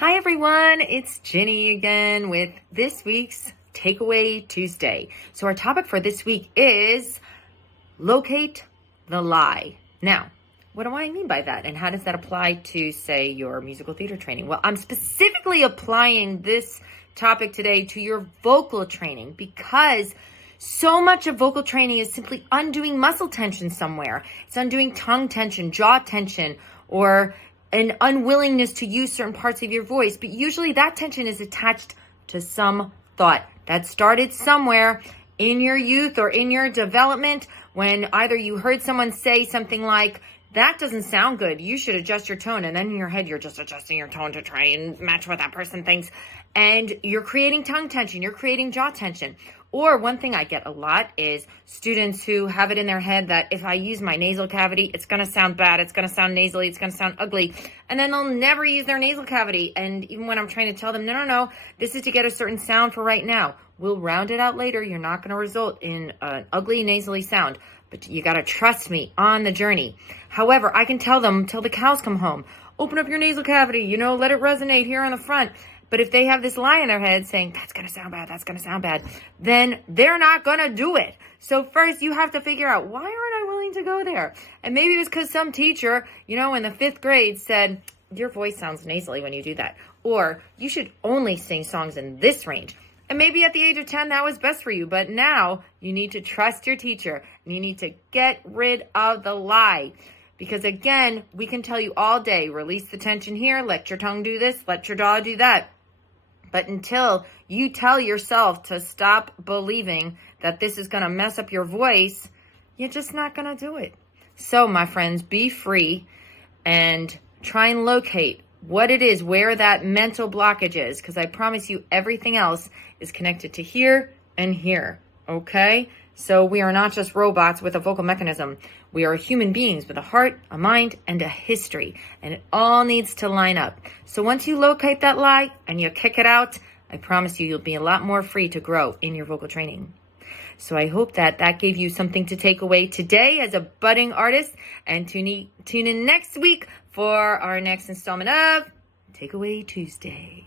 Hi everyone, it's Ginny again with this week's Takeaway Tuesday. So our topic for this week is locate the lie. Now, what do I mean by that? And how does that apply to, say, your musical theater training? Well, I'm specifically applying this topic today to your vocal training because so much of vocal training is simply undoing muscle tension somewhere. It's undoing tongue tension, jaw tension, or an unwillingness to use certain parts of your voice. But usually that tension is attached to some thought that started somewhere in your youth or in your development when either you heard someone say something like, that doesn't sound good, you should adjust your tone. And then in your head, you're just adjusting your tone to try and match what that person thinks. And you're creating tongue tension, you're creating jaw tension. Or one thing I get a lot is students who have it in their head that if I use my nasal cavity, it's going to sound bad. It's going to sound nasally. It's going to sound ugly. And then they'll never use their nasal cavity. And even when I'm trying to tell them, no, this is to get a certain sound for right now. We'll round it out later. You're not going to result in an ugly nasally sound. But you got to trust me on the journey. However, I can tell them till the cows come home, open up your nasal cavity, let it resonate here on the front. But if they have this lie in their head saying, that's going to sound bad, then they're not going to do it. So first you have to figure out, why aren't I willing to go there? And maybe it was because some teacher, in the 5th grade said, your voice sounds nasally when you do that. Or you should only sing songs in this range. And maybe at the age of 10, that was best for you. But now you need to trust your teacher and you need to get rid of the lie. Because again, we can tell you all day, release the tension here, let your tongue do this, let your jaw do that. But until you tell yourself to stop believing that this is going to mess up your voice, you're just not going to do it. So, my friends, be free and try and locate what it is, where that mental blockage is. Because I promise you, everything else is connected to here and here. Okay? So we are not just robots with a vocal mechanism. We are human beings with a heart, a mind, and a history. And it all needs to line up. So once you locate that lie and you kick it out, I promise you, you'll be a lot more free to grow in your vocal training. So I hope that gave you something to take away today as a budding artist. And tune in next week for our next installment of Takeaway Tuesday.